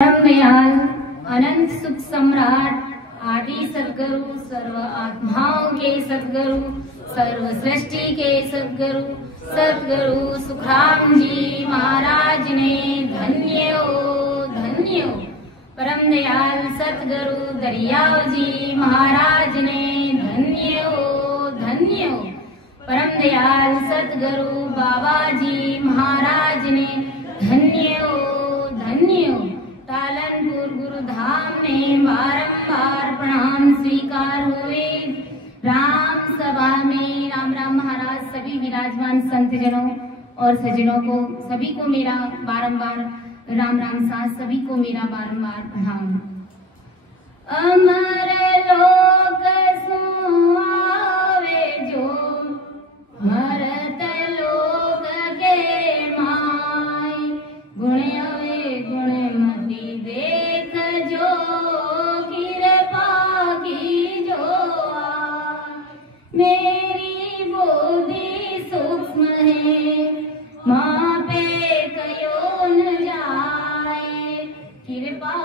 दयाल अनंत सुख सम्राट आदि सदगुरु सर्व आत्माओं के सदगुरु सर्व सृष्टि के सदगुरु सदगुरु सुखराम जी महाराज ने धन्य हो परम दयाल सतगुरु दरियाव जी महाराज ने धन्य हो परम दयाल सतगुरु बाबा जी महाराज ने धन्य हो तालनपुर गुरुधाम में बारंबार प्रणाम स्वीकार हुए। राम सभा में राम राम महाराज सभी विराजमान संत जनों और सज्जनों को सभी को मेरा बारंबार राम राम साथ सभी को मेरा बारंबार प्रणाम। अमर लोक सुहावे जो मरत लोक के माय गुण गुणमती देख जो कृपा की जो मेरी बुद्धि सूक्ष्म है माँ पे कयो न जाए कृपा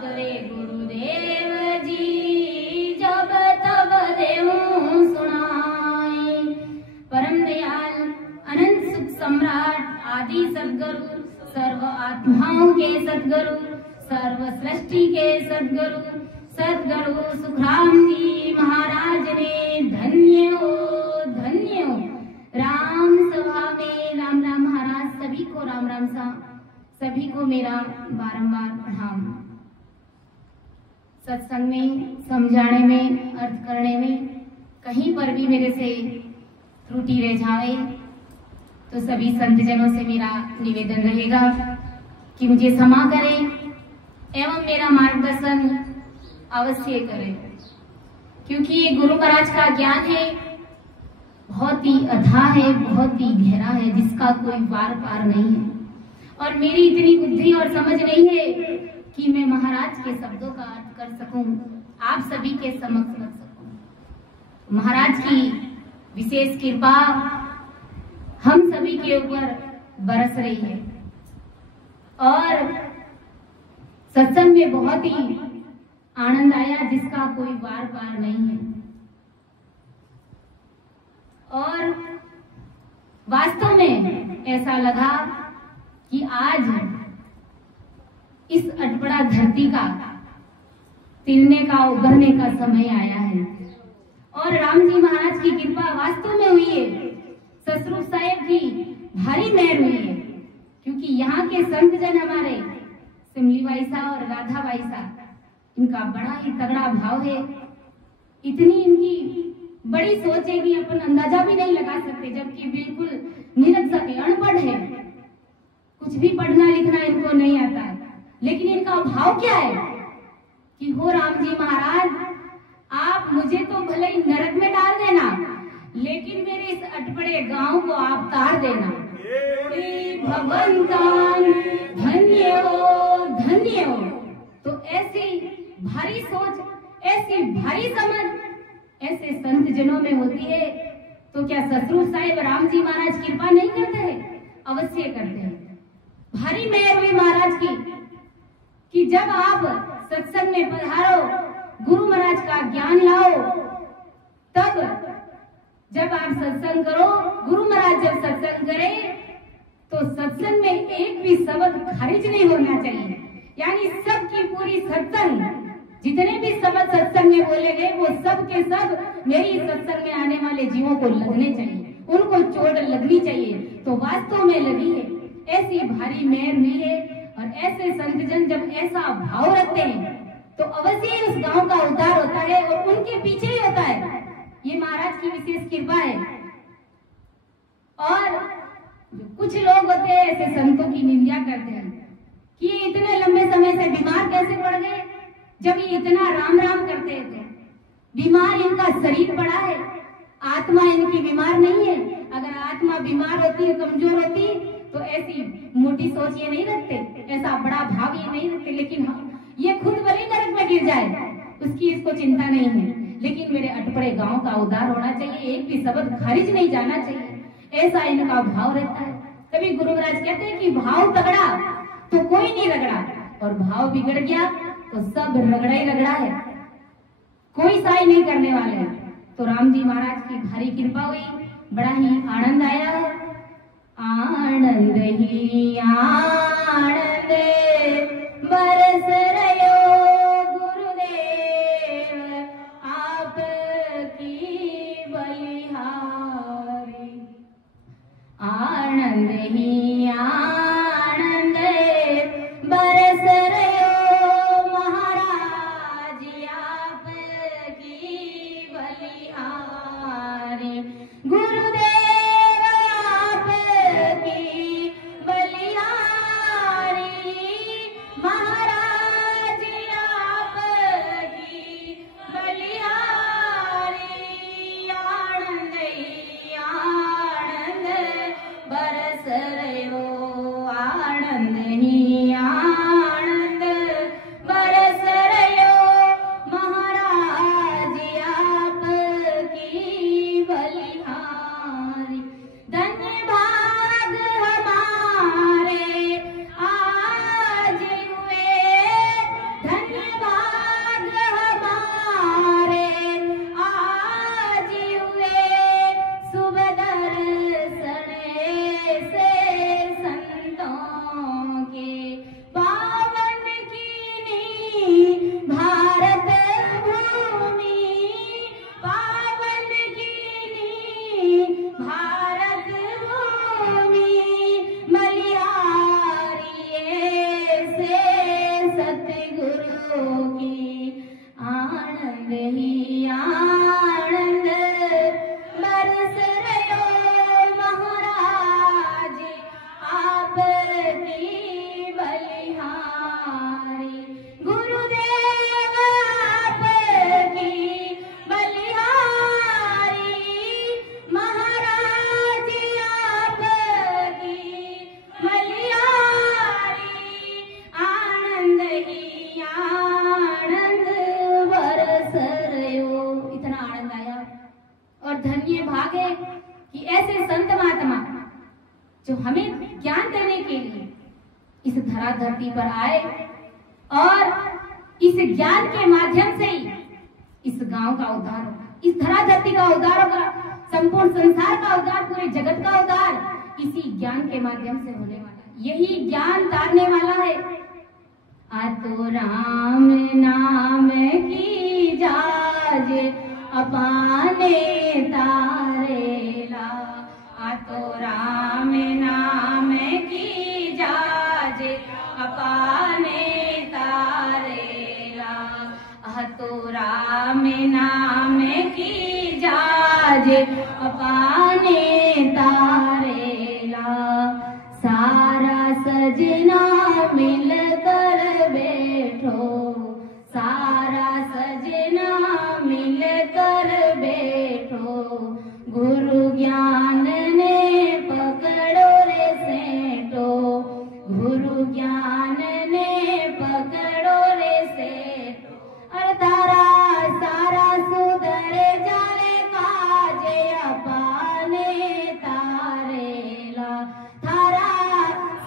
करे गुरुदेव जी जब तब देऊं सुनाए। परम दयाल अनंत सुख सम्राट आदि सदगुरु सर्व आत्माओं के सदगुरु सर्व सृष्टि के सदगुरु सदगुरु सुखराम जी महाराज ने धन्य हो राम सभा में राम राम महाराज सभी को राम राम सा सभी को मेरा बारंबार प्रणाम। सत्संग में समझाने में अर्थ करने में कहीं पर भी मेरे से त्रुटि रह जाए तो सभी संत जनों से मेरा निवेदन रहेगा कि मुझे क्षमा करें एवं मेरा मार्गदर्शन अवश्य करें, क्योंकि ये गुरु महाराज का ज्ञान है बहुत ही अथाह है, बहुत ही गहरा है, जिसका कोई वार पार नहीं है। और मेरी इतनी बुद्धि और समझ नहीं है कि मैं महाराज के शब्दों का अर्थ कर सकूं, आप सभी के समक्ष रख सकूं। महाराज की विशेष कृपा हम सभी के ऊपर बरस रही है और सत्संग में बहुत ही आनंद आया जिसका कोई वार पार नहीं है। और वास्तव में ऐसा लगा कि आज इस अटपटा धरती का तिलने का उभरने का समय आया है और राम जी महाराज की कृपा वास्तव में हुई है। ससुर साहेब की भारी मेहर हुई है, क्योंकि यहाँ के संत जन हमारे सिमली वाईसा और राधा वाईसा इनका बड़ा ही तगड़ा भाव है। इतनी इनकी बड़ी सोच है कि अपन अंदाजा भी नहीं लगा सकते, जबकि बिल्कुल निरक्षर अनपढ़ है, कुछ भी पढ़ना लिखना इनको नहीं आता, लेकिन इनका भाव क्या है कि हो राम जी महाराज आप मुझे तो भले ही नरक में डाल देना, लेकिन मेरे इस अटपटे गांव को आप तार देना। भगवंतान धन्य हो। तो ऐसी भारी सोच, ऐसी भारी समझ ऐसे संत जनों में होती है, तो क्या ससुर साहिब राम जी महाराज कृपा नहीं करते हैं? अवश्य करते हैं। भारी मेहर हुई महाराज की कि जब आप सत्संग में पधारो, गुरु महाराज का ज्ञान लाओ, तब जब आप सत्संग करो, गुरु महाराज जब सत्संग करे तो सत्संग में एक भी शब्द खारिज नहीं होना चाहिए। यानी सबकी पूरी सत्संग जितने भी शब्द सत्संग में बोले गए वो सब के सब मेरी सत्संग में आने वाले जीवों को लगने चाहिए, उनको चोट लगनी चाहिए। तो वास्तव में लगी है, ऐसी भारी मेहर हुई है। और ऐसे संत जन जब ऐसा भाव रखते हैं तो अवश्य ही उस गांव का उद्धार होता है और उनके पीछे ही होता है। ये महाराज की विशेष कृपा है। और कुछ लोग होते हैं ऐसे संतों की निंदा करते हैं कि ये इतने लंबे समय से बीमार कैसे पड़ गए, जब ये इतना राम राम करते थे। बीमार इनका शरीर पड़ा है, आत्मा इनकी बीमार नहीं है। अगर आत्मा बीमार होती है, कमजोर होती, तो ऐसी मोटी सोच ये नहीं रखते, ऐसा बड़ा भाव ये नहीं रखते। लेकिन ये खुद भले नरक में गिर जाए उसकी इसको चिंता नहीं है, लेकिन मेरे अटपड़े गांव का उद्धार होना चाहिए, एक भी शब्द खारिज नहीं जाना चाहिए, ऐसा इनका भाव रहता है। कभी गुरु महाराज कहते हैं कि भाव तगड़ा तो कोई नहीं रगड़ा, और भाव बिगड़ गया तो सब रगड़ा ही रगड़ा है, कोई सहाय नहीं करने वाले हैं। तो राम जी महाराज की भारी कृपा हुई, बड़ा ही आनंद आया है। आनंद ही आनंद बरस रयो गुरुदेव आपकी बलिहारी। आनंद ही आनंद बरस रयो महाराज आपकी बलिहारी। गुरुदेव आपकी बलिहारी, महाराज आपकी बलिहारी। आनंद ही आनंद बरस रयो, आनंद ही आनंद बरस रयो महाराज आपकी बलिहारी। धन्य भाग हमारे आज हुए, धन्य भाग हमारे आज हुए। शुभ दर्शन से संतों के पावन कीनी भारत भूमि, पावन कीनी भारत भूमि। बलिहारी से सतगुरु की आनंद ही आनंद बरस रयो महाराज आपकी बलिहारी। गुरुदेव आपकी बलिहारी, महाराज आपकी बलिहारी। आनंद ही आनंद बरस रयो। इतना आनंद आया। और धन्य भाग है कि ऐसे संत महात्मा जो हमें ज्ञान देने के लिए इस धरा धरती पर आए और इस ज्ञान के माध्यम से ही इस गांव का उद्धार होगा, इस धरा धरती का उद्धार होगा, संपूर्ण संसार का उद्धार, पूरे जगत का उद्धार इसी ज्ञान के माध्यम से होने वाला है। यही ज्ञान तारने वाला है। आतो राम नाम की जाज अपाने तारेला। आतो राम नाम की जाज अपाने तारेला। आतो राम नाम की जाज अपाने तारेला। सारा सजना मिलकर बैठो, सारा सजना मिलकर बैठो। गुरु ज्ञान ने पकड़ो रे सेठो, गुरु ज्ञान ने पकड़ो रे सेठो। अरे तारा सारा सुधर जाले काजे अपाने तारेला। थारा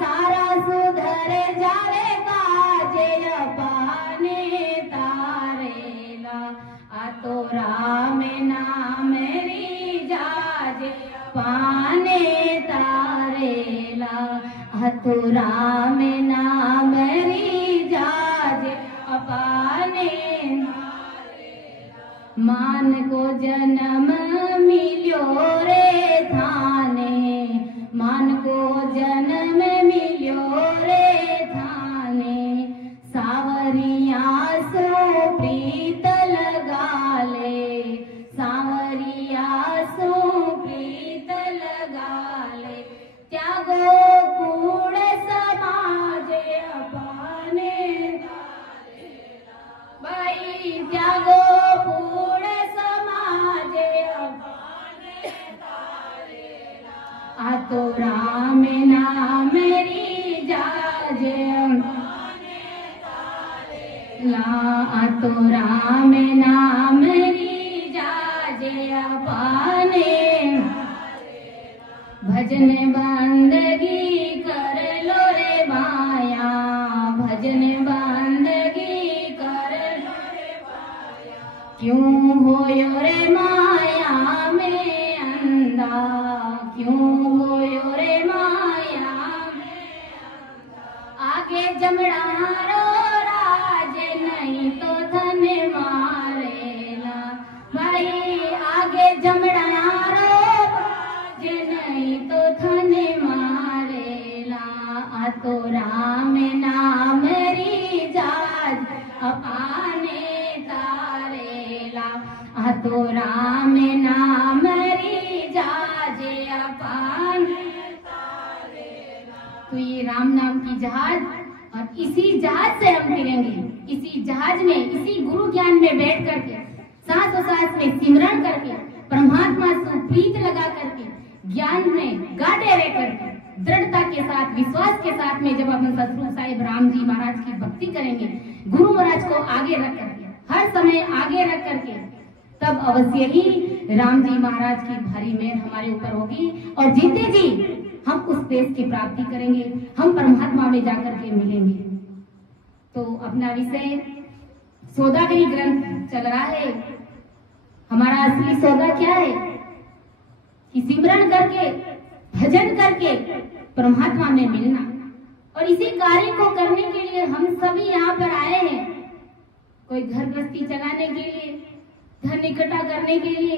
सारा सुधर जाले काजे अपाने तारेला। आतो राम नाम री जाज पाने तारेला। आतो राम नाम री जाज अपाने। मान को जन्म मिल्यो रे थाने, मान को जन्म मिल्यो रे थाने। सावरिया सो प्रीत लगा ले, सावरिया सो प्रीत लगा ले। त्यागो कूड़ समाज अपाने भाई, त्यागो कूड़ समाज अपाने। आतो राम नाम री जाज ला। आतो राम नाम री जाज अपाने। भजन बंदगी कर लो रे माया, भजन क्यों होयो रे माया में अंधा, क्यों होयो रे माया में अंधा। आगे जमणारो राज नहीं तो धन मारेला भाई, आगे जमणारो राज नहीं तो धन मारेला। आ तो राम नाम री जाज अपाने तारेला, आ तो राम नाम री जाज अपाने तारेला। तो ये राम नाम की जहाज, और इसी जहाज से हम फिरेंगे। इसी जहाज में, इसी गुरु ज्ञान में बैठ करके, सांस और सांस में सिमरन करके, परमात्मा से प्रीत लगा करके, ज्ञान में गाढ़े रह करके, दृढ़ता के साथ, विश्वास के साथ में जब अपन सतगुरु साहिब राम जी महाराज की भक्ति करेंगे, गुरु महाराज को आगे रख करके, हर समय आगे रख करके, तब अवश्य ही राम जी महाराज की भारी मेहर हमारे ऊपर होगी और जीते जी हम उस देश की प्राप्ति करेंगे, हम परमात्मा में जाकर के मिलेंगे। तो अपना विषय सौदागरी ग्रंथ चल रहा है। हमारा असली सौदा क्या है कि सिमरन करके, भजन करके परमात्मा में मिलना। और इसी कार्य को करने के लिए हम सभी यहाँ पर आए हैं। कोई घर गृहस्थी चलाने के लिए, धन इकट्ठा करने के लिए,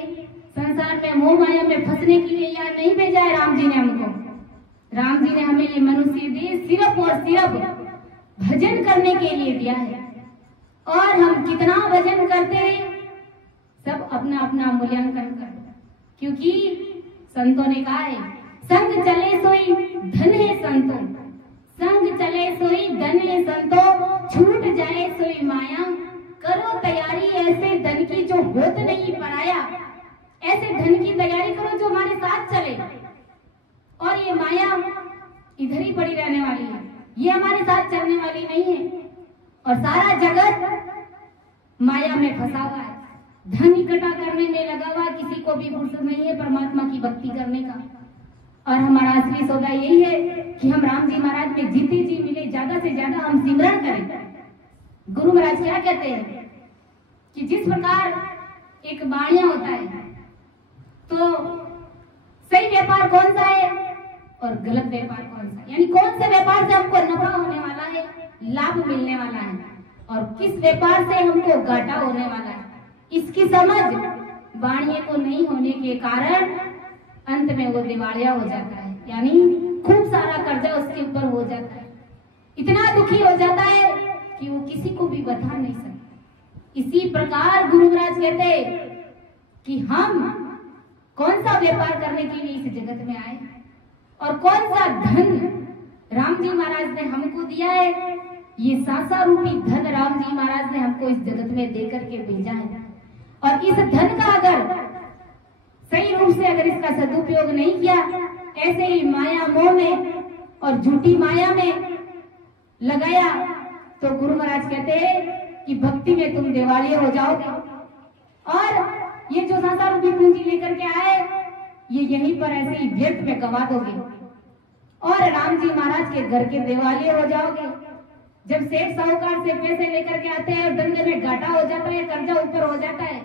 संसार में मोह माया में फंसने के लिए यहाँ नहीं भेजा है राम जी ने हमको। राम जी ने हमें ये मनुष्य देह सिर्फ और सिर्फ भजन करने के लिए दिया है। और हम कितना भजन करते हैं, सब अपना अपना मूल्यांकन कर, क्योंकि संतों ने कहा है, संग चले सोई धन है संतो, संग चले सोई धन है संतो, छूट जाए सोई माया। करो तैयारी ऐसे धन की जो होत नहीं पराया, ऐसे धन की तैयारी करो जो हमारे साथ चले। और ये माया इधर ही पड़ी रहने वाली है, ये हमारे साथ चलने वाली नहीं है। और सारा जगत माया में फंसा हुआ है, धन इकट्ठा करने में लगा हुआ, किसी को भी फुर्सत नहीं है परमात्मा की भक्ति करने का। और हमारा असली सौदा यही है कि हम राम जी महाराज में जीते जी मिले, ज्यादा से ज्यादा हम सिमरन करें। गुरु महाराज क्या कहते हैं कि जिस प्रकार एक बाणिया होता है, तो सही व्यापार कौन सा है और गलत व्यापार कौन सा, यानी कौन से व्यापार से हमको नफा होने वाला है, लाभ मिलने वाला है, और किस व्यापार से हमको घाटा होने वाला है, इसकी समझ बाणिये को नहीं होने के कारण अंत में वो दिवालिया हो जाता है, यानी खूब सारा कर्जा उसके ऊपर हो जाता है, इतना दुखी हो जाता है कि वो किसी को भी बता नहीं सकता। इसी प्रकार गुरु महाराज कहते हैं कि हम कौन सा व्यापार करने के लिए इस जगत में आए और कौन सा धन राम जी महाराज ने हमको दिया है। ये सासा रूपी धन राम जी महाराज ने हमको इस जगत में दे करके भेजा है। और इस धन का अगर सही रूप से अगर इसका सदुपयोग नहीं किया, ऐसे ही माया मोह में और झूठी माया में लगाया, तो गुरु महाराज कहते हैं कि भक्ति में तुम दिवालिया हो जाओगे। और ये जो सासा रूपी पूंजी लेकर के आए, ये यहीं पर ऐसे ही व्यर्थ में गवा दोगे और राम जी महाराज के घर के दिवालिया हो जाओगे। जब सेठ साहूकार से पैसे लेकर के आते हैं और धंधे में घाटा हो जाता है, कर्जा ऊपर हो जाता है,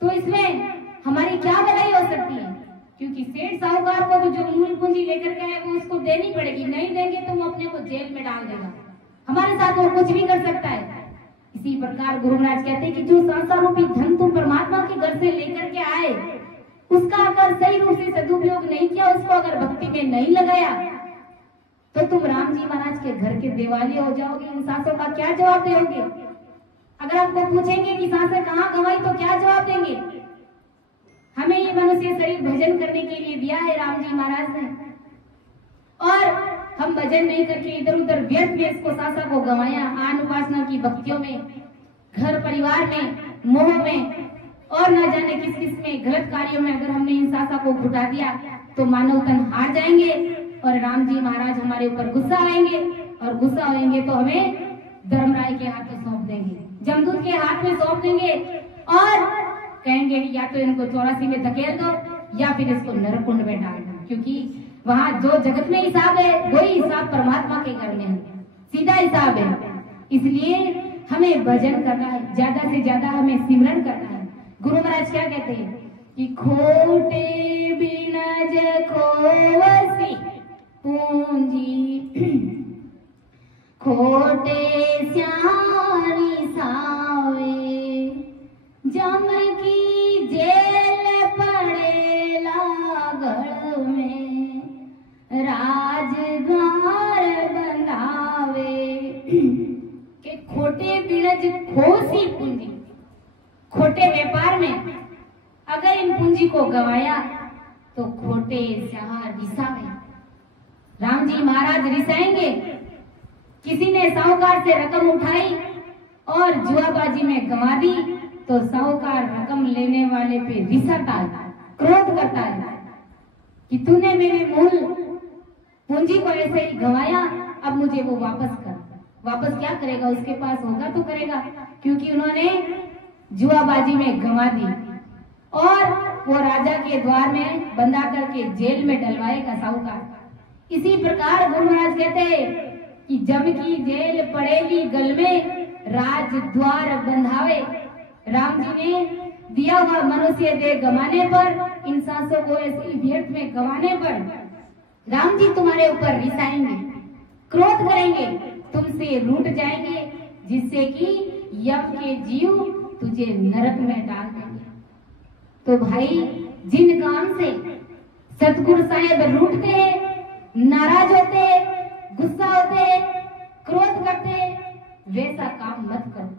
तो इसमें हमारी क्या भलाई हो सकती है? क्योंकि सेठ साहूकार को तो जो मूल पूंजी लेकर के आए वो उसको देनी पड़ेगी, नहीं देंगे तो वो अपने को जेल में डाल देगा, हमारे साथ वो कुछ भी कर सकता है। इसी प्रकार गुरु महाराज कहते हैं कि जो संसार रूपी धन तुम परमात्मा के घर से लेकर के आए, उसका अगर सही रूप से सदुपयोग नहीं किया, उसको अगर भक्ति में नहीं लगाया, तो तुम राम जी महाराज के घर के दिवालिया हो जाओगे। इन सांसों का क्या जवाब दोगे? अगर आपको पूछेंगे कि सांसें कहाँ गंवाई, तो क्या जवाब देंगे? हमें ये मनुष्य शरीर भजन करने के लिए दिया है राम जी महाराज ने, और हम भजन नहीं करके इधर उधर व्यर्थ में इसको सांसा को गंवाया। आन उपासना की भक्तियों में, घर परिवार में, मोह में और न जाने किस किस में गलत कार्यों में अगर हमने इन सांसा को घुटा दिया, तो मानव तन हार जाएंगे और राम जी महाराज हमारे ऊपर गुस्सा आएंगे, और गुस्सा होंगे तो हमें धर्मराय के हाथ में सौंप देंगे, जमदूत के हाथ में सौंप देंगे और कहेंगे या तो इनको 84 में धकेल दो या फिर इसको नरक कुंड में डाल दो। क्योंकि वहां जो जगत में हिसाब है वही हिसाब परमात्मा के घर में है, सीधा हिसाब है। इसलिए हमें भजन करना है, ज्यादा से ज्यादा हमें सिमरन करना है। गुरु महाराज क्या कहते हैं कि खोटे बिनज खोवसी पूंजी, खोटे श्यारी सावे, जम की जेल पड़े लागड़ में, राजद्वार बंधावे। के खोटे बिनज खोसी पूंजी, खोटे व्यापार में अगर इन पूंजी को गवाया तो खोटे स्याह रिसावे। राम जी महाराज रिसाएंगे। किसी ने साहूकार से रकम उठाई और जुआबाजी में गंवा दी तो साहूकार रकम लेने वाले पे रिसाता है, क्रोध करता है कि तूने मेरे मूल पूंजी को ऐसे ही गंवाया, अब मुझे वो वापस कर। वापस क्या करेगा, उसके पास होगा तो करेगा, क्योंकि उन्होंने जुआबाजी में गंवा दी और वो राजा के द्वार में बंधा करके जेल में डलवाएगा साहूकार। इसी प्रकार गुरु महाराज कहते हैं कि जम की जेल पड़ेगी गल में, राजद्वार बंधावे। राम जी ने दिया हुआ मनुष्य देह गंवाने पर, इन सांसों को ऐसी व्यर्थ में गंवाने पर राम जी तुम्हारे ऊपर रिसाएंगे, क्रोध करेंगे, तुमसे रूठ जाएंगे, जिससे कि यम के जीव तुझे नरक में डाल देंगे। तो भाई, जिन काम से सतगुरु साहेब रूठते, नाराज होते, गुस्सा होते, क्रोध करते, वैसा काम मत करो।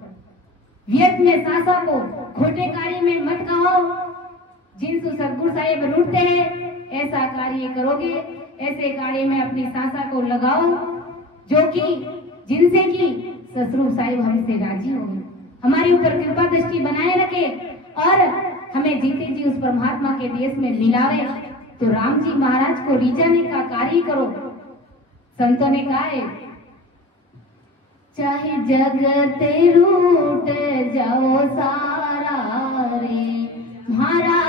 व्यर्थ में सांसा को खोटे कार्य में मत गाओ। जिनसे सतगुरु साहेब रूठते हैं, ऐसा कार्य करोगे, ऐसे कार्य में अपनी सांसा को लगाओ जो कि जिनसे कि सतगुरु साहिब हमसे राजी हो, हमारे ऊपर कृपा दृष्टि बनाए रखे और हमें जीते जी उस परमात्मा के देश में मिलावे। तो राम जी महाराज को रिझाने का कार्य करो। संतों ने कहा है, चाहे जगत रूठ जाओ सारा रे, म्हारा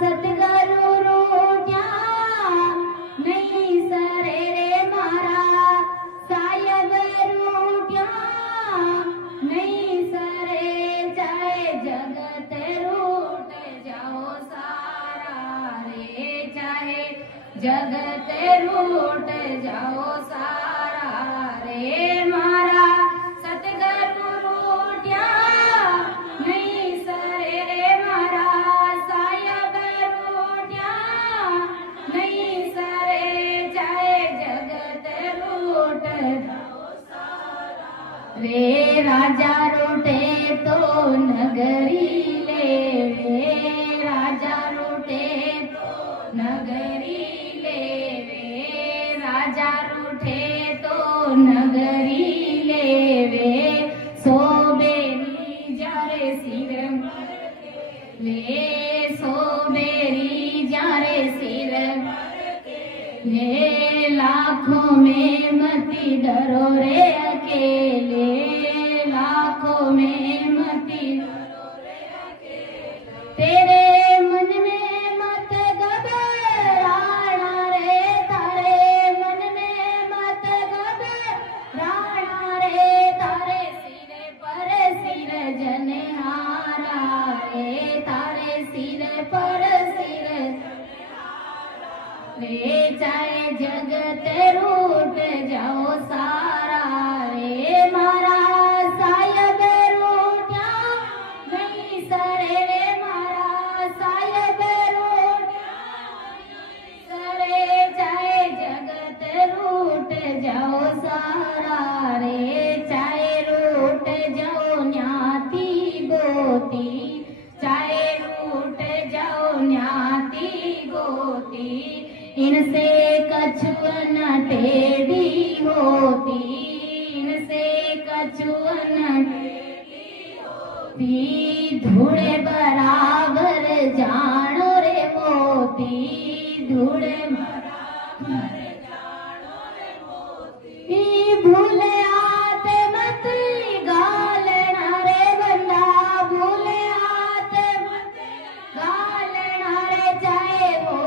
सतगुरु रूठ्या नहीं सरे रे, म्हारा साहिब रूठ्या नहीं सरे, चाहे जगत रूठ जाओ सारा रे, चाहे जगत रूठ जाओ सारा रे, म्हारा सतगुरु रूठ्या नहीं सरे रे, म्हारा साहिब रूठ्या नहीं सरे, चाहे जगत रूठ जाओ सारा रे, राजा रूठे तो नगरी ले रे, राजा रूठे तो नगरी ले रे, राजा रूठे तो नगरी ले वे, सोबेरी जारे सिर ले, सोबेरी जारे सिर ले, लाखों में मती डरो रे अकेले, लाखों में मती डरो रे अकेले, तेरे मन में मत घबराना रे, तारे मन में मत घबराना रे, तारे सिर पर सिर जनहारा रे, तारे सिर पर सिर रे, चाहे जगत रूठ जाओ सारा रे, म्हारा साहिब रूठ्या नहीं सरे रे, म्हारा साहिब रूठ्या नहीं सरे, चाहे जगत रूठ जाओ सारा रे, चाहे रूठ जाओ न्याती गोती, चाहे रूठ जाओ न्याती गोती, इनसे कछुअन टेढ़ी होती, इनसे कछुअन टेढ़ी होती, धूड़े बराबर जानो रे मोती, धूड़े बराबर जानो रे मोती, भूले आते मत गालना रे बंदा, भूले आते मत गालना रे, चाहे वो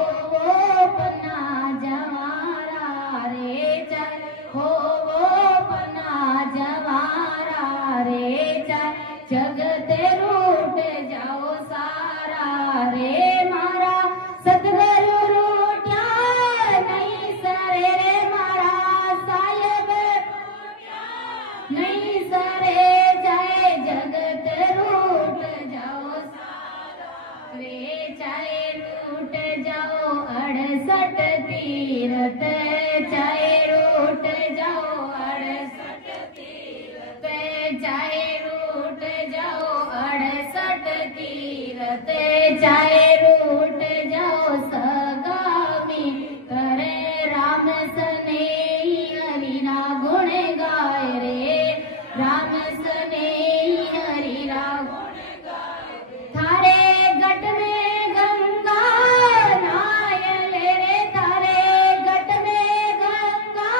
पन्ना जवारा रे, चाहे हो वो पन्ना जवारा रे, सरे चाहे जगत रूठ जाओ सारा रे, चाहे रूठ जाओ 68 तीरथ, चाहे रूठ जाओ 68 तीरथ, चाहे रूठ जाओ 68 तीरथ, चाहे रूठ जाओ सगामी करे राम सने हरि ना गुण गाय रे, राम सने हरि ना गुण गाय रे। थारे गट में गंगा नायल रे, थारे गट में गंगा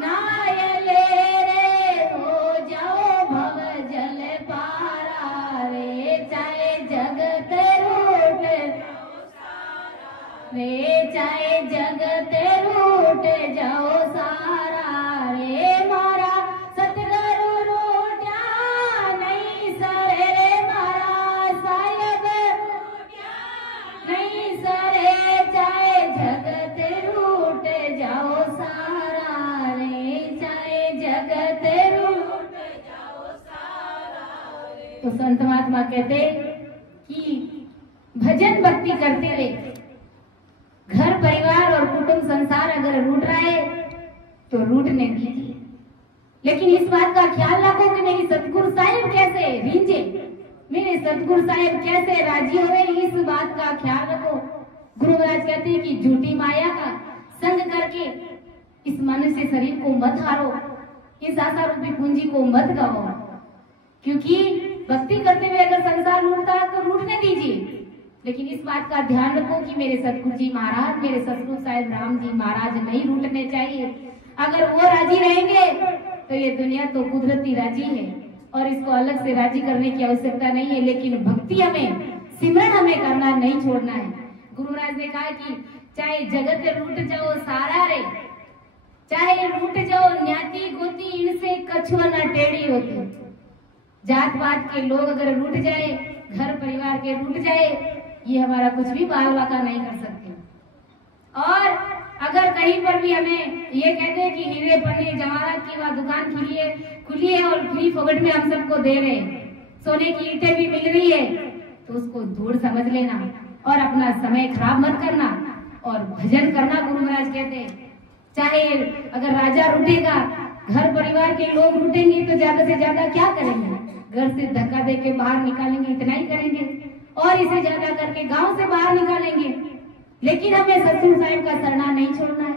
नायल रे, हो जाओ भव जल पारा रे, चाहे जगत रूठ रे, चाहे जगत रूठ जाओ सारा रे, मारा सतगुरु रूठा नहीं सरे रे, मारा साहेब रूठा नहीं सरे, चाहे जगत रूठ जाओ सारा रे, चाहे जगत रूठ जाओ सारा रे। तो संत महात्मा कहते कि भजन भक्ति करते रहे, घर परिवार और कुटुंब संसार अगर रूठ रहा है तो रूठने दीजिए, लेकिन इस बात का ख्याल रखो कि मेरी सतगुरु साहिब कैसे रींझे, मेरे सतगुरु साहिब कैसे राजी हुए, इस बात का ख्याल रखो। गुरु महाराज कहते हैं कि झूठी माया का संग करके इस मनुष्य शरीर को मत हारो, इस आशा रूपी पूंजी को मत गवाओ, क्योंकि भक्ति करते हुए अगर संसार रूठता है तो रूठने दीजिए, लेकिन इस बात का ध्यान रखो कि मेरे सतगुरु जी महाराज, मेरे सतगुरु साहिब राम जी महाराज नहीं रूठने चाहिए। अगर वो राजी रहेंगे तो ये दुनिया तो कुदरती राजी है और इसको अलग से राजी करने की आवश्यकता नहीं है, लेकिन भक्ति हमें, सिमरन हमें करना नहीं छोड़ना है। गुरु महाराज ने कहा कि चाहे जगत रूठ जाओ सारा रे, चाहे रूठ जाओ न्याती गोती, इनसे कछुआ ना टेढ़ी होती। जात पात के लोग अगर रूठ जाए, घर परिवार के रूठ जाए, ये हमारा कुछ भी बाल वाका नहीं कर सकते। और अगर कहीं पर भी हमें ये कहते हैं कि हीरे पन्ने जवाहरात की वहाँ दुकान खुली है और फ्री फोकट में हम सबको दे रहे हैं, सोने की ईंटें भी मिल रही है, तो उसको धूड़ समझ लेना और अपना समय खराब मत करना और भजन करना। गुरु महाराज कहते हैं चाहे अगर राजा रूठेगा, घर परिवार के लोग रूठेंगे तो ज्यादा से ज्यादा क्या करेंगे, घर से धक्का दे के बाहर निकालेंगे, इतना ही करेंगे, और इसे ज्यादा करके गांव से बाहर निकालेंगे। लेकिन हमें सतगुरु साहिब का शरणा नहीं छोड़ना है,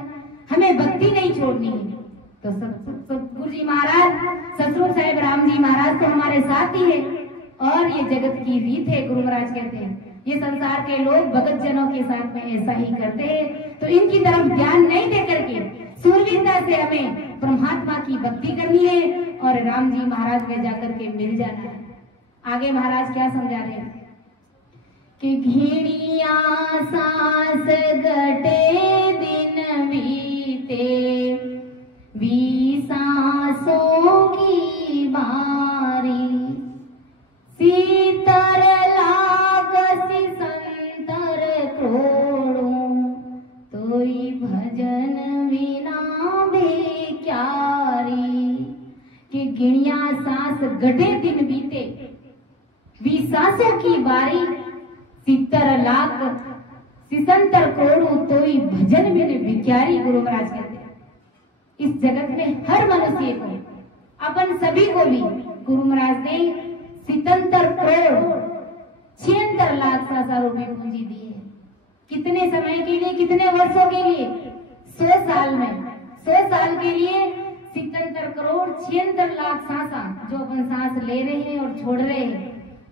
हमें भक्ति नहीं छोड़नी है। तो सतगुरु जी महाराज, सतगुरु साहिब राम जी महाराज तो हमारे साथ ही है और ये जगत की रीत है। गुरु महाराज कहते हैं ये संसार के लोग भगत जनों के साथ में ऐसा ही करते हैं, तो इनकी तरफ ध्यान नहीं दे करके सूरवीरता से हमें परमात्मा की भक्ति करनी है और राम जी महाराज में जाकर के मिल जाना है। आगे महाराज क्या समझा रहे हैं कि घिड़िया सांस घटे दिन बीते, 20 सांसों की बारी, सीतर लागसी संतर करोड़ों, तोई भजन बिना भी क्यारी। कि गिणिया सांस गढ़े दिन बीते, 20 सांसों की बारी, 70 लाख सिसंतर करोड़ों, तोई भजन बिन भिखारी। गुरु महाराज कहते हैं इस जगत में हर मनुष्य को, अपन सभी को भी गुरु महाराज ने 77 करोड़ 76 लाख सासा रुपए पूंजी दी है। कितने समय के लिए, कितने वर्षों के लिए? 100 साल में, 100 साल के लिए 77 करोड़ 76 लाख सांसा जो अपन सांस ले रहे हैं और छोड़ रहे हैं,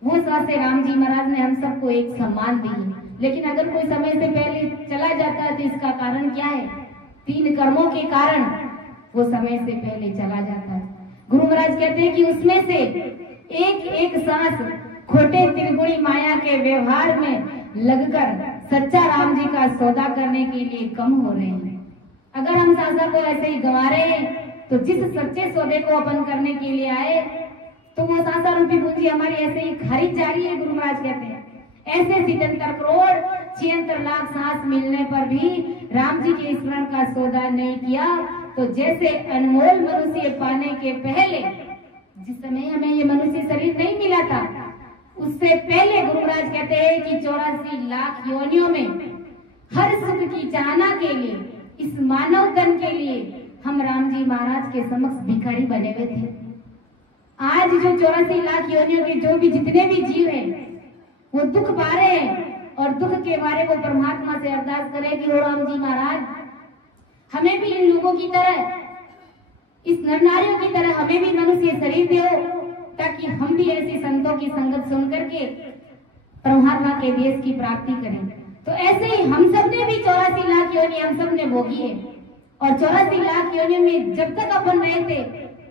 वो सांसें राम जी महाराज ने हम सबको एक सम्मान दी है। लेकिन अगर कोई समय से पहले चला जाता है तो इसका कारण क्या है? 3 कर्मों के कारण वो समय से पहले चला जाता है। गुरु महाराज कहते हैं कि उसमें से एक एक सांस खोटे त्रिगुणी माया के व्यवहार में लगकर सच्चा राम जी का सौदा करने के लिए कम हो रहे हैं। अगर हम सांसा को ऐसे ही गंवा रहे हैं तो जिस सच्चे सौदे को अपन करने के लिए आए तो वो सांसा रूपी पूंजी हमारी ऐसे ही खरीद जा रही है। गुरु महाराज कहते हैं ऐसे 77 करोड़ 76 लाख सांस मिलने पर भी राम जी के स्मरण का सौदा नहीं किया तो जैसे अनमोल मनुष्य पाने के पहले जिस समय हमें ये मनुष्य शरीर नहीं मिला था, उससे पहले गुरु महाराज कहते हैं कि 84 लाख योनियों में हर सुख की चाहना के लिए, इस मानव तन के लिए हम राम जी महाराज के समक्ष भिखारी बने हुए थे। आज जो 84 लाख योनियों के जो भी जितने भी जीव हैं वो दुख पा रहे हैं और दुख के बारे वो परमात्मा से अरदास करें कि राम जी महाराज हमें भी इन लोगों की तरह, इस नर नारियों की तरह हमें भी मनुष्य शरीर दो, ताकि हम भी ऐसे संतों की संगत सुन करके परमात्मा के देश की प्राप्ति करें। तो ऐसे ही हम सब ने भी 84 लाख योनि हम सब ने भोगी है, और 84 लाख योनि में जब तक अपन रहे थे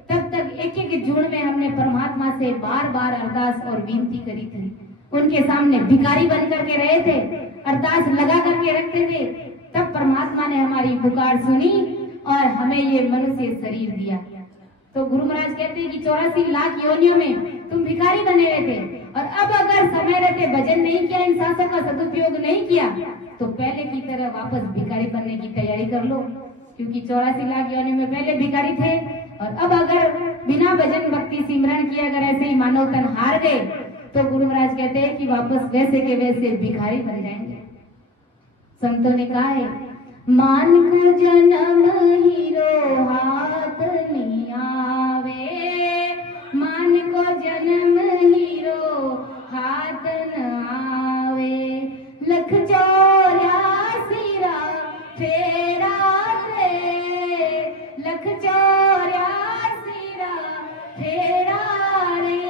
तब तक एक एक जून में हमने परमात्मा से बार बार अरदास और विनती करी थी। उनके सामने भिखारी बन करके रहे थे, अरदास लगा करके रखते थे, तब परमात्मा ने हमारी पुकार सुनी और हमें ये मनुष्य शरीर दिया। तो गुरु महाराज कहते हैं कि 84 लाख योनियों में तुम भिखारी बने हुए थे, और अब अगर समय रहते भजन नहीं किया, इन सांसों का सदुपयोग नहीं किया, तो पहले की तरह वापस भिखारी बनने की तैयारी कर लो, क्योंकि 84 लाख योनियों में पहले भिखारी थे, और अब अगर बिना भजन भक्ति सिमरन किए अगर ऐसे ही मानव तन हार गए, तो गुरु महाराज कहते हैं कि वापस वैसे के वैसे भिखारी बन जाएंगे। संतों ने कहा है, मान को जन्म हीरो हाथ नहीं आवे, मान को जन्म हीरो हाथ न आवे, लख 84 फेरा रे, लख 84 फेरा रे,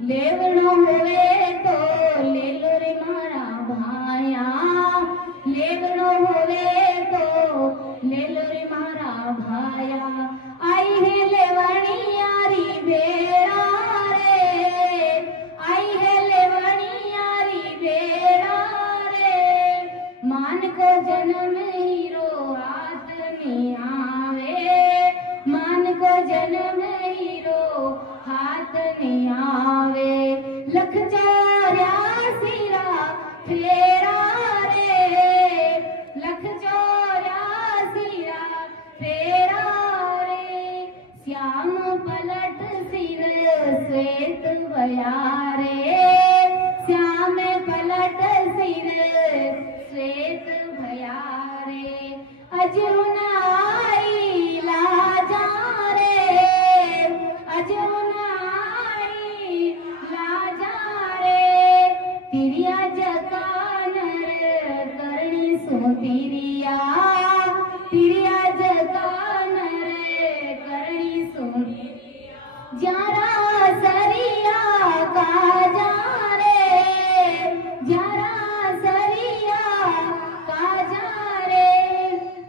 लेवणो होवे तो ले लो रे मारा भाया, लेवणो होवे तो ले लो रे मारा भाया, आई है लेवणी यारी बेड़ा रे, आई है लेवणी यारी बेड़ा रे, मान को जन्म हीरो हाथ में आवे, मान को जन्म हीरो हाथ में आवे, लख 84 फेरा रे, लख 84 फेरा रे, श्याम पलट सिर श्वेत भया रे, श्याम पलट सिर श्वेत भया रे, अजुन आई लाजा रे, अजुन आई लाजा रे, तिरिया जकानर करणी सो तिरिया, तिरिया जकानर करणी सो जरा सरिया काजा रे, जरा सरिया काजा रे,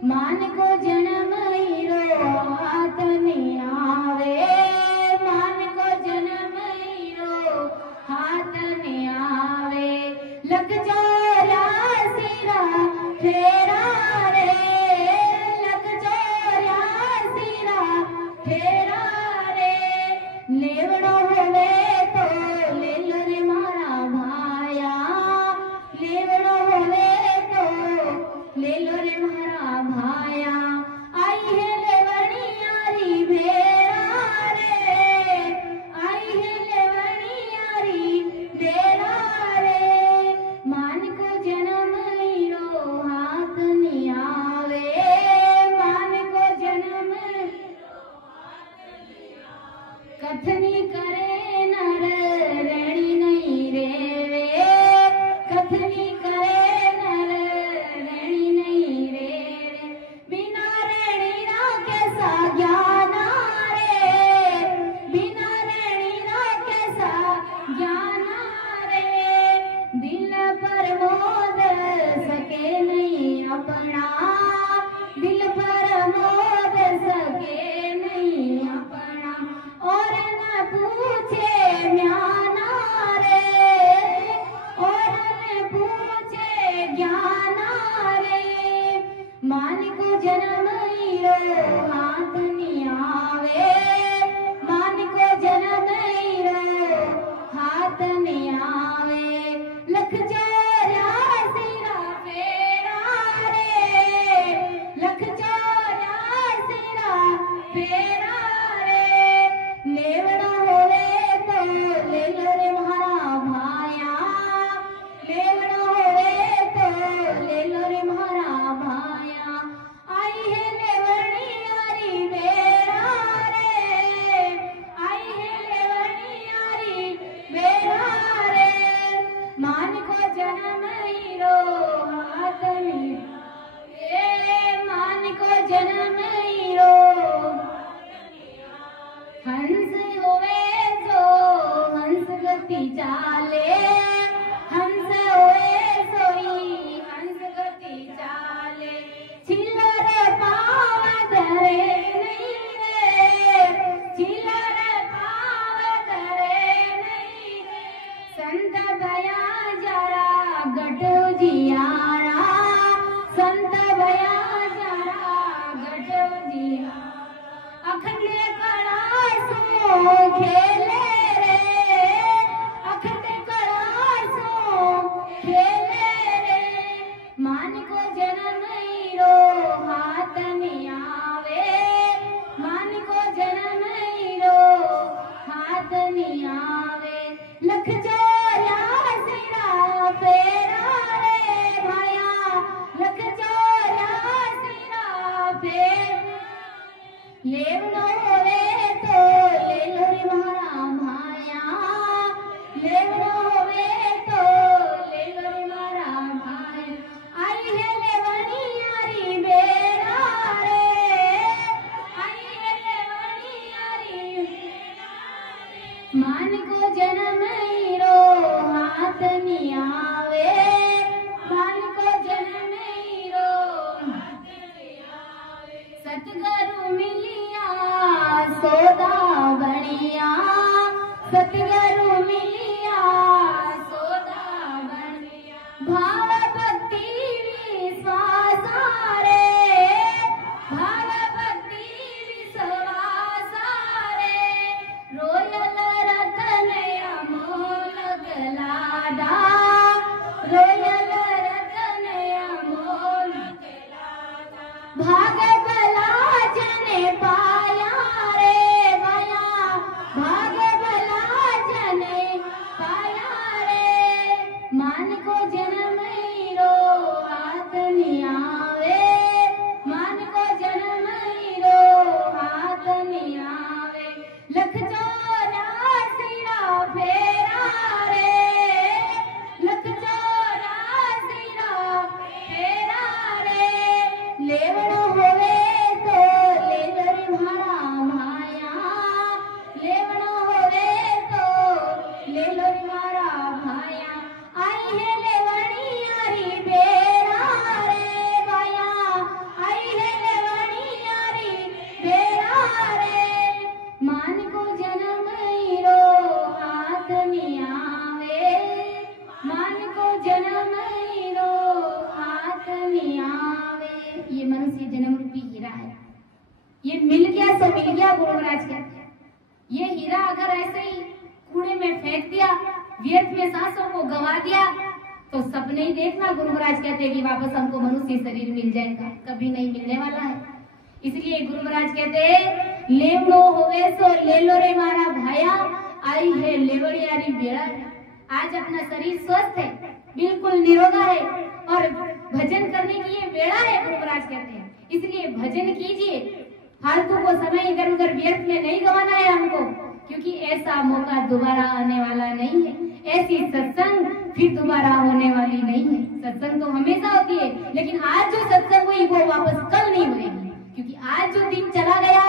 मान को जन्म हीरो हाथ नहीं आवे, मान को जन्म हीरो हाथ नहीं आवे, लख 84 फेरा रे, लख 84 फेरा रे, लेवड़ो होवे तो ले लो रे मारा भाया, लेवड़ो होवे तो ले लो रे मारा भाया, आई है लेवणी यारी बेड़ा रे, आई है लेवणी यारी बेड़ा रे, मान को जन्म हीरो हाथ नहीं आवे, मान को जन्म कथनी करे नर रेणी नहीं रेवे, कथनी करे नर रेणी नहीं रेवे, बिना रेणी ना कैसा ज्ञान रे, बिना रेणी ना कैसा ज्ञान रे, दिल पर मोद सके नहीं अपना, दिल पर मोद सके नहीं अपना, और न पूछ खेले रे अखंड कला सो खेले रे मान को जन्म रो हाथ नहीं आवे मान को जन्म रो हाथ नहीं आवे लख चोरा सिरा फेरा रे भाया लख चोरा सिरा फेरा लेवनो होवे तो ले लो रे मारा भाया लेवनो होवे तो ले लो रे मारा भाया आई है लेवनी यारी बेड़ा रे आई है लेवनी यारी मान को जन्म रो हाथ नहीं आवे मान को जन्म रो हाथ नहीं आवे सतगुरु मिलिया सोदा बनिया सतगुरु मिलिया सोदा बनिया भाव भक्ति विश्वास रे भाव भक्ति विश्वास रे रोयल रतन अमोल गलाडा रोयल रतन अमोल गलाडा भाग भला जने पाया रे भाया भाग भला जने पाया रे मान को जन्म रो हाथ नहीं आवे मान को जन्म रो हाथ नहीं आवे लख चोरा सिरा फेरा रे लख चोरा सिरा फेरा रे लेवड़ो होवे तो ले लो रे मारा भाया लेवड़ो होवे तो ले लो रे मारा भाया आई है लेवणी यारी बेड़ा रे भाया आई है लेवणी यारी बेड़ा रे मान को जन्म रो हाथ नहीं आवे मान को जन्म रो हाथ नहीं आवे ये मनुष्य जन्म रूपी हीरा है ये मिल गया सो मिल गया गुरु महाराज कहते हैं ये हीरा अगर ऐसे ही कूड़े में फेंक दिया व्यर्थ में सांसों को गवा दिया तो सपने ही देखना गुरु महाराज कहते हैं कि वापस हमको मनुष्य शरीर मिल जाएगा कभी नहीं मिलने वाला है इसलिए गुरु महाराज कहते हैं लेवड़ो होवे सो ले लो रे मारा भाया आई है लेवड़ियारी बेड़ा आज अपना शरीर स्वस्थ है बिल्कुल निरोगा है और भजन करने की ये बेड़ा है गुरु महाराज कहते हैं इसलिए भजन कीजिए फालतू को समय इधर उधर व्यर्थ में नहीं गवाना है हमको क्योंकि ऐसा मौका दोबारा आने वाला नहीं है ऐसी सत्संग फिर दोबारा होने वाली नहीं है सत्संग तो हमेशा होती है लेकिन आज जो सत्संग हुई वो वापस कल नहीं होगी क्योंकि आज जो दिन चला गया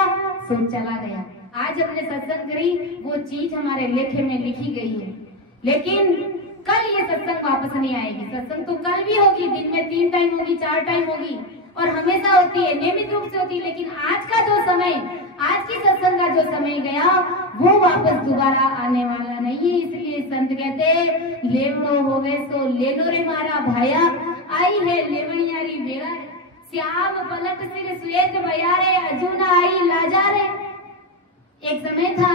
सो चला गया आज हमने सत्संग करी वो चीज हमारे लेखे में लिखी गई है लेकिन कल ये सत्संग वापस नहीं आएगी सत्संग तो कल भी होगी दिन में 3 टाइम होगी 4 टाइम होगी और हमेशा होती है नियमित रूप से होती है लेकिन आज का जो समय आज की सत्संग का जो समय गया वो वापस दोबारा आने वाला नहीं है इसलिए संत कहते लेवड़ो होवे सो ले लो रे मारा भाया आई है लेवणियारी बेड़ा श्याम पलट सिर श्वेत बयारे अजुना आई लाजा रे एक समय था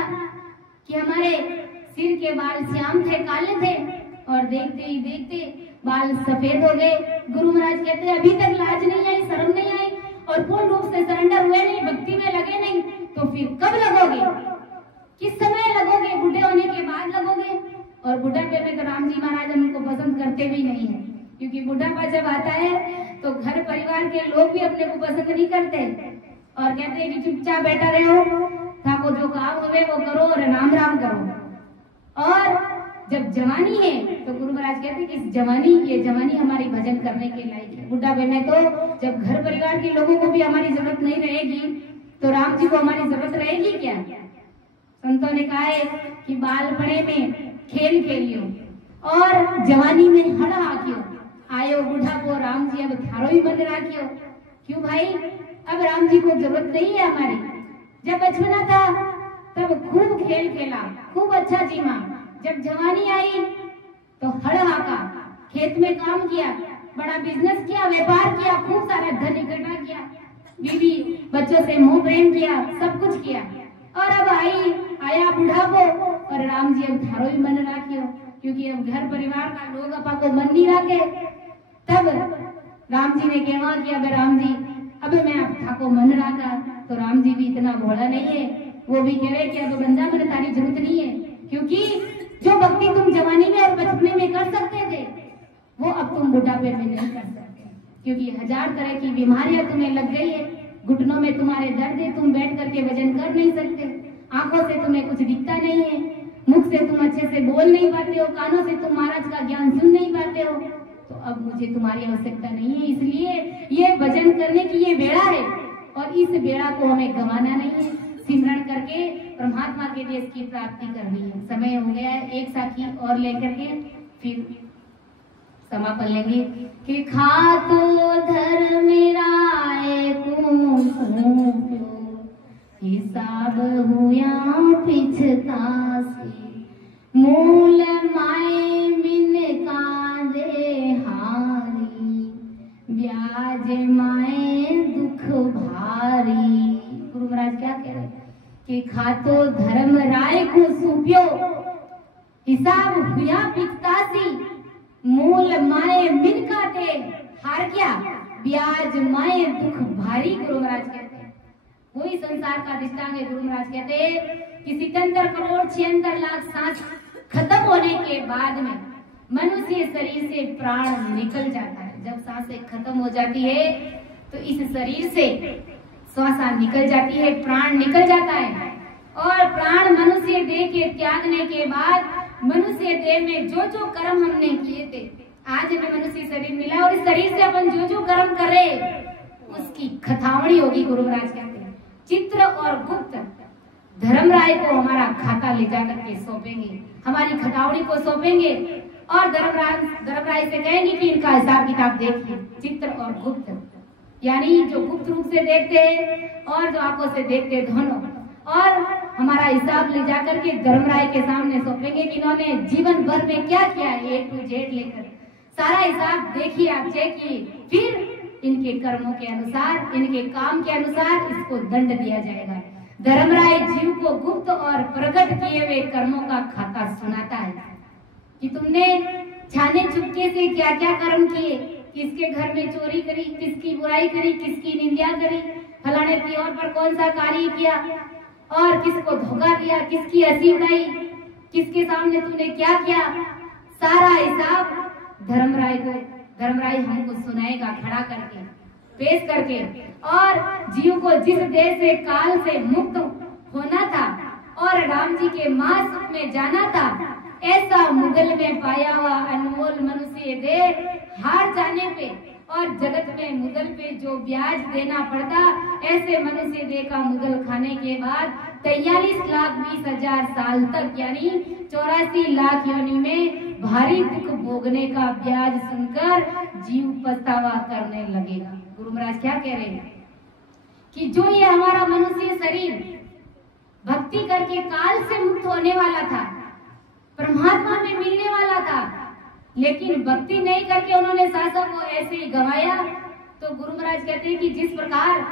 कि हमारे सिर के बाल श्याम थे काले थे और देखते ही देखते बाल सफेद हो गए गुरु महाराज कहते हैं अभी तक लाज नहीं आई शर्म नहीं आई और पूर्ण रूप से सरेंडर हुए नहीं भक्ति में लगे नहीं तो फिर कब लगोगे किस समय लगोगे बुढ़े होने के बाद लगोगे और बुढ़ापे में तो राम जी महाराज उनको पसंद करते भी नहीं है क्योंकि बुढ़ापा जब आता है तो घर परिवार के लोग भी अपने को पसंद नहीं करते और कहते हैं कि चुपचाप बैठा रहो थाको जो काम हुए वो करो और राम राम करो और जब जवानी है तो गुरु महाराज कहते हैं कि ये जवानी हमारी भजन करने के लायक है बुढ़ापे में तो जब घर परिवार के लोगों को भी हमारी जरूरत नहीं रहेगी तो राम जी को हमारी जरूरत रहेगी क्या संतों ने कहा है कि बालपने में खेल खेलियो और जवानी में हड़ हाकियो आयो बुढ़ापो राम जी अब थारो ही बंद राखियो क्यों भाई अब राम जी को जरूरत नहीं है हमारी जब बचपना था तब खूब खेल खेला खूब अच्छा जीमा जब जवानी आई तो हड़ हाका खेत में काम किया बड़ा बिजनेस किया व्यापार किया खूब सारा धन इकट्ठा किया बीवी बच्चों से मोह प्रेम किया सब कुछ किया और अब आई आया बुढ़ापो और राम जी अब थारो भी मन राखियो, क्योंकि अब घर परिवार का लोग अपा को मन नहीं राखे। तब राम जी ने कहा कि अब राम जी अब मैं अब थाको मन राखा। तो राम जी भी इतना भोला नहीं है, वो भी कह रहे कि अब बंदा मैंने तारी जरूरत नहीं है, क्योंकि जो भक्ति तुम जवानी में और बचपने में कर सकते थे वो अब तुम बुढ़ापे में नहीं कर सकते, क्योंकि 1000 तरह की बीमारियां तुम्हें लग गई है। घुटनों में तुम्हारे दर्द है, तुम बैठ करके वजन कर नहीं सकते, आंखों से तुम्हें कुछ दिखता नहीं है, मुख से तुम अच्छे से बोल नहीं पाते हो, कानों से तुम महाराज का ज्ञान सुन नहीं पाते हो। तो अब मुझे तुम्हारी आवश्यकता नहीं है, इसलिए ये भजन करने की ये बेड़ा है और इस बेड़ा को हमें गंवाना नहीं है। सिमरण करके परमात्मा के देश की प्राप्ति करनी है। समय हो गया है, एक साखी और लेकर के फिर समापन लेंगे कि खातो धर्म राय को हिसाब हुआ पिछता से, मूल माए मिन का दे हारी, ब्याज माए दुख भारी। गुरु महाराज क्या कह रहे कि खातो धर्म राय को सूप्यो, हिसाब हुआ पिछतासी, मूल माए मिन का दे हार, क्या ब्याज माए दुख भारी। गुरु महाराज कहते हैं वही संसार का दृष्टांत है। गुरु महाराज कहते हैं कि 77 करोड़ 76 लाख सांस खत्म होने के बाद में मनुष्य शरीर से प्राण निकल जाता है। जब सांसें खत्म हो जाती है तो इस शरीर से श्वास निकल जाती है, प्राण निकल जाता है, और प्राण मनुष्य देह के त्यागने के बाद मनुष्य देह में जो जो कर्म हमने किए थे, आज हमें मनुष्य शरीर मिला और इस शरीर से अपन जो जो कर्म करे उसकी खतावणी होगी। गुरु महाराज कहते हैं चित्र और गुप्त धर्मराय को हमारा खाता ले जाकर के सौंपेंगे, हमारी खतावणी को सौंपेंगे और धर्मराय से कहेंगे कि इनका हिसाब किताब देखिए। चित्र और गुप्त यानी जो गुप्त रूप से देखते हैं और जो आंखों से देखते हैं दोनों, और हमारा हिसाब ले जाकर के धर्मराय के सामने सौंपेंगे कि इन्होंने जीवन भर में क्या किया है, A to Z लेकर सारा हिसाब देखिए, आप चेक किए, फिर इनके कर्मों के अनुसार, इनके काम के अनुसार इसको दंड दिया जाएगा। धर्मराय जीव को गुप्त और प्रकट किए हुए कर्मों का खाता सुनाता है कि तुमने छाने चुपके से क्या क्या कर्म किए, किसके घर में चोरी करी, किसकी बुराई करी, किसकी निंदा करी, फलाने त्योहार पर कौन सा कार्य किया और किसको धोखा दिया, किसकी हंसी उड़ाई, किसके सामने तुमने क्या किया, सारा हिसाब धर्मराय हमको सुनाएगा खड़ा करके, पेश करके। और जीव को जिस देह से काल से मुक्त होना था और राम जी के महासुख में जाना था, ऐसा मुगल में पाया हुआ अनमोल मनुष्य देह हार जाने पे और जगत में मुगल पे जो ब्याज देना पड़ता, ऐसे मनुष्य देह का मुगल खाने के बाद 43,20,000 साल तक यानी 84 लाख योनि में भारी दुख भोगने का ब्याज सुनकर जीव पछतावा करने लगेगा। गुरु महाराज क्या कह रहे हैं कि जो ये हमारा मनुष्य शरीर भक्ति करके काल से मुक्त होने वाला था, परमात्मा में मिलने वाला था, लेकिन भक्ति नहीं करके उन्होंने सासा को ऐसे ही गवाया। तो गुरु महाराज कहते हैं कि जिस प्रकार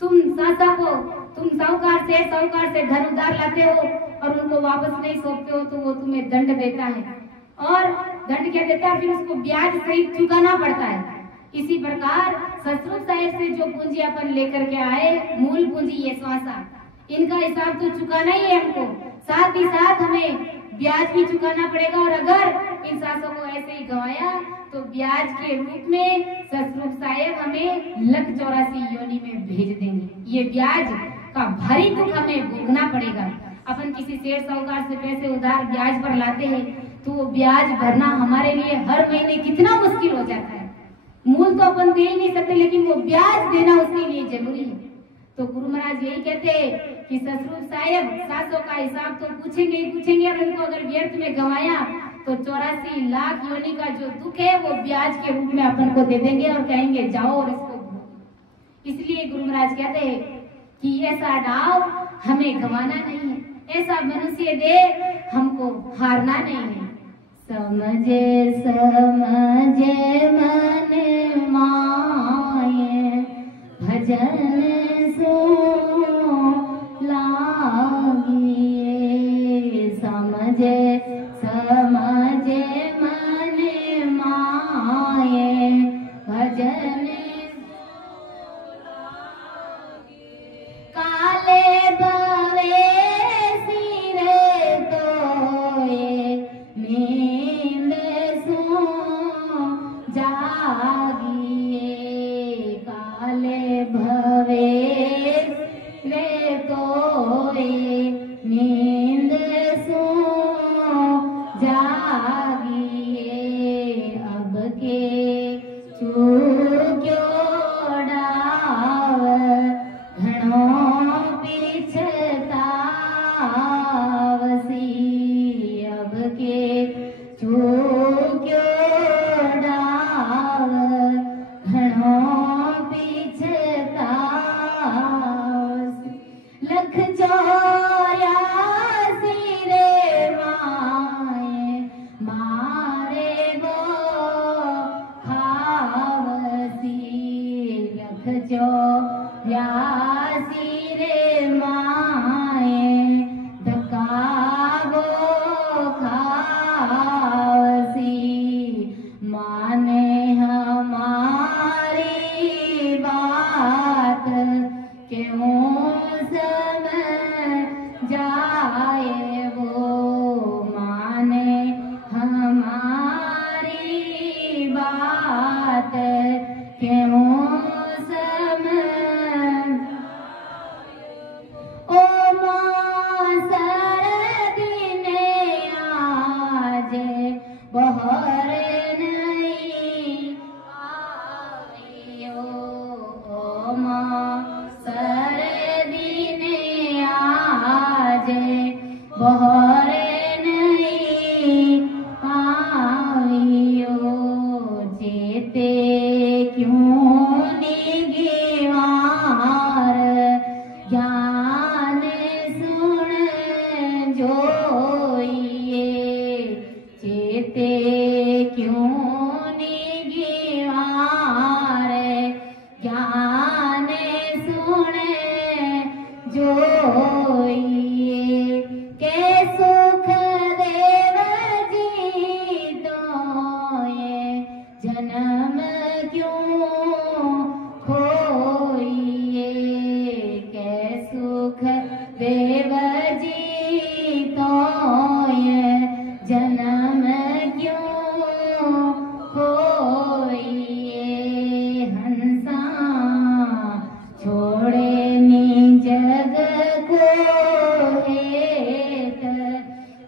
तुम सासा को तुम साहूकार से धन उधार लाते हो और उनको वापस नहीं सौंपते हो तो वो तुम्हें दंड देता है, और दंड क्या देता है, फिर उसको ब्याज सहित चुकाना पड़ता है। इसी प्रकार ससुर साहेब से जो पूंजी अपन लेकर के आए, मूल पूंजी ये स्वासा, इनका हिसाब तो चुकाना ही है हमको, साथ ही साथ हमें ब्याज भी चुकाना पड़ेगा। और अगर इन सासों को ऐसे ही गंवाया तो ब्याज के रूप में ससुर साहेब हमें 1,84 योनि में भेज देंगे। ये ब्याज का भारी दुख हमें भोगना पड़ेगा। अपन किसी सेठ साहूकार से पैसे उधार ब्याज पर लाते हैं तो वो ब्याज भरना हमारे लिए हर महीने कितना मुश्किल हो जाता है। मूल तो अपन दे ही नहीं सकते, लेकिन वो ब्याज देना उसके लिए जरूरी है। तो गुरु महाराज यही कहते हैं कि ससुर साहेब सासों का हिसाब तो पूछेंगे ही पूछेंगे, और उनको अगर व्यर्थ में गंवाया तो 84 लाख योनि का जो दुख है वो ब्याज के रूप में अपन को दे देंगे और कहेंगे जाओ और इसको भोगो। इसलिए गुरु महाराज कहते हैं कि ऐसा डाव हमें गंवाना नहीं है, ऐसा मनुष्य दे हमको हारना नहीं है। समझे समझे मन माये भजन सो लागिए,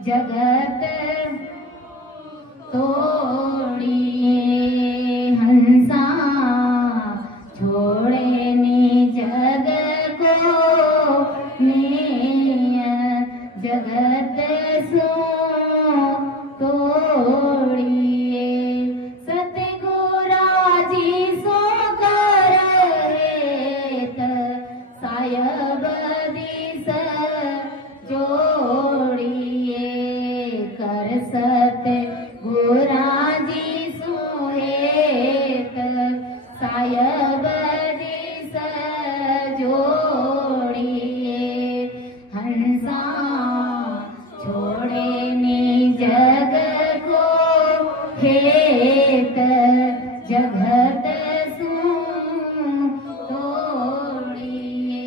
जगत तोड़िए हंसा छोड़े नी जग को नेय जगत सो तोड़िए सतगुरा जी सो करेत सायब दिस जोड़िए कर सतगुरा जी सोहेत सायब दिस जोड़िए हंसा छोड़े नी जग को हेत जगत सो तोड़िए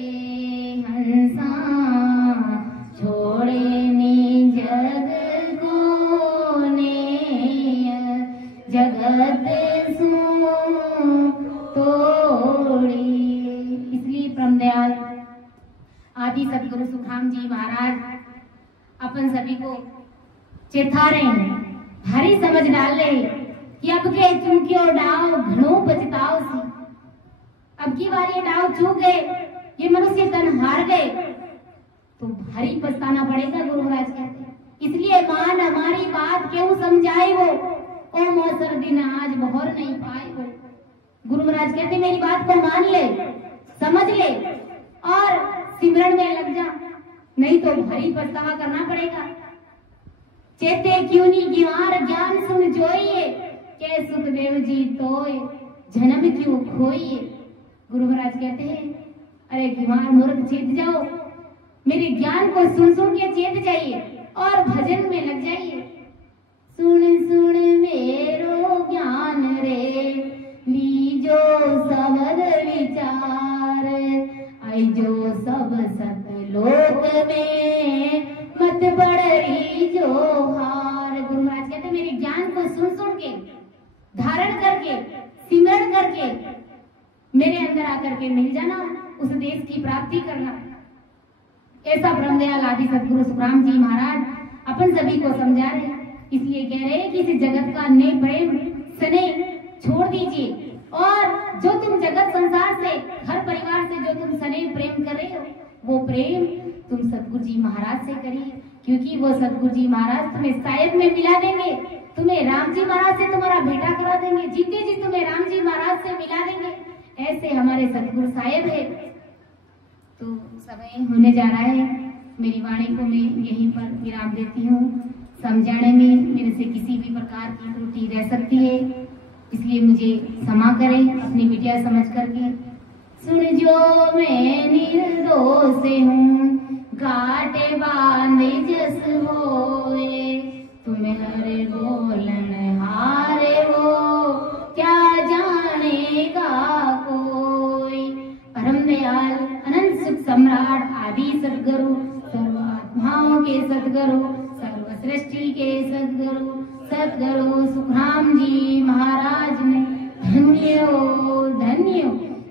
हंसा छोड़े नी जग को नेय जगत सो तोड़िए। इसलिए परमदयाल आदि सदगुरु सुखराम जी महाराज अपन सभी को चेता रहे हैं, भारी समझ डाल रहे कि अब के चूकियो डाव घणो पछताओ सी। अब की बार ये डाव चूक गए, ये मनुष्य तन हार गए तो भारी पछताना पड़ेगा, गुरु महाराज कहते हैं। इसलिए मान हमारी बात क्यों समझाई वो, ओ मौसर दिन आज बहर नहीं पाए वो। गुरु महाराज कहते मेरी बात को मान ले, समझ ले और सिमरन में लग जा, नहीं तो भारी पछतावा करना पड़ेगा। चेते क्यों नहीं गिवार ज्ञान सुन जोइए, के सुखदेव जी तोय जन्म क्यों खोइए। गुरु महाराज कहते हैं अरे गिवार मूर्ख चेत जाओ, मेरे ज्ञान को सुन सुन के चेत जाइए और भजन में लग जाइए। सुन सुन मेरो ज्ञान रे लीजो सबद विचार, आई जो सब सत लोक में मत बड़री जो हार। गुरु महाराज कहते मेरे ज्ञान को सुन सुन के धारण करके सिमरण करके मेरे अंदर आकर के मिल जाना, उस देश की प्राप्ति करना। ऐसा ब्रह्मदयाल आदि सदगुरु सुखराम जी महाराज अपन सभी को समझा रहे हैं। इसलिए कह रहे हैं कि इस जगत का ने प्रेम सने छोड़ दीजिए और जो तुम जगत संसार से हर परिवार से जो तुम सने प्रेम कर रहे हो वो प्रेम तुम सतगुरु जी महाराज से करिए, क्योंकि वो सतगुरु जी महाराज तुम्हें सायब में मिला देंगे, तुम्हें राम जी महाराज से तुम्हारा भेंटा करा देंगे, जीते जी तुम्हें राम जी महाराज से मिला देंगे। ऐसे हमारे सतगुरु सायब है। तो समय होने जा रहा है, मेरी वाणी को मैं यहीं पर विराम देती हूँ। समझाने में मेरे से किसी भी प्रकार की त्रुटि रह सकती है, इसलिए मुझे क्षमा करें अपनी बिटिया समझ करके। सुन जो मैं निर्दोष हूँ घाटे बांधे जस होए, तुम्हें हर बोलन हारे हो क्या जानेगा कोई। परम दयाल अनंत सुख सम्राट आदि सदगुरु सर्वात्माओं के सदगुरु सर्व सृष्टि के सदगुरु सुखराम जी महाराज ने धन्य हो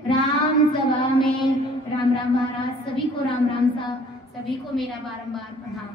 राम सभा में। राम राम महाराज, सभी को राम राम साहब, सभी को मेरा बारंबार प्रणाम।